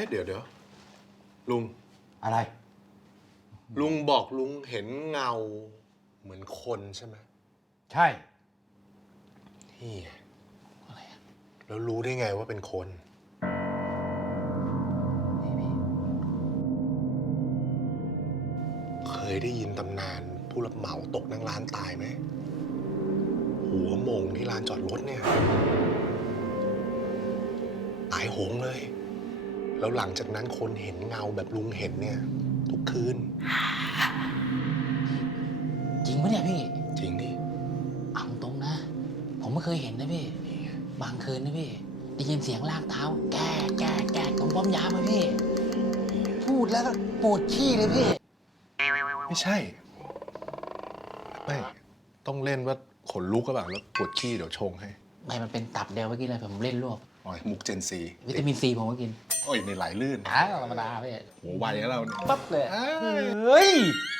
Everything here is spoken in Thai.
อ๊ะเดี๋ยวเดี๋ยวลุง อะไร ลุงบอกลุงเห็นเงาเหมือนคนใช่ไหมใช่ นี่ไงแล้วรู้ได้ไงว่าเป็นคน เคยได้ยินตำนานผู้รับเหมาตกนั่งร้านตายไหม หัวโมงที่ลานจอดรถเนี่ย ตายโหงเลย แล้วหลังจากนั้นคนเห็นเงาแบบลุงเห็นเนี่ย ทุกคืน จริงปะเนี่ยพี่จริงดิเอาตรงนะ ผมไม่เคยเห็นนะพี่ บางคืนนะพี่ ได้ยินเสียงลากเท้า แกแกแกตรงป้อมยามอะพี่ พูดแล้วก็ปวดขี้เลยพี่ ไม่ใช่ ไม่ ต้องเล่นว่าขนลุกก็แบบแล้วปวดขี้เดี๋ยวชงให้ ไม่มันเป็นตับเดียวเมื่อกี้เลยผมเล่นรวบ โอ้ยมุกเจนซีวิตามินซีผมก็กิน โอ้ยในไหลลื่นอ้าวธรรมดาพี่หัวไวแล้วเราเนี่ยปั๊บเลยเอ้ยเฮ้ยอะไรนะ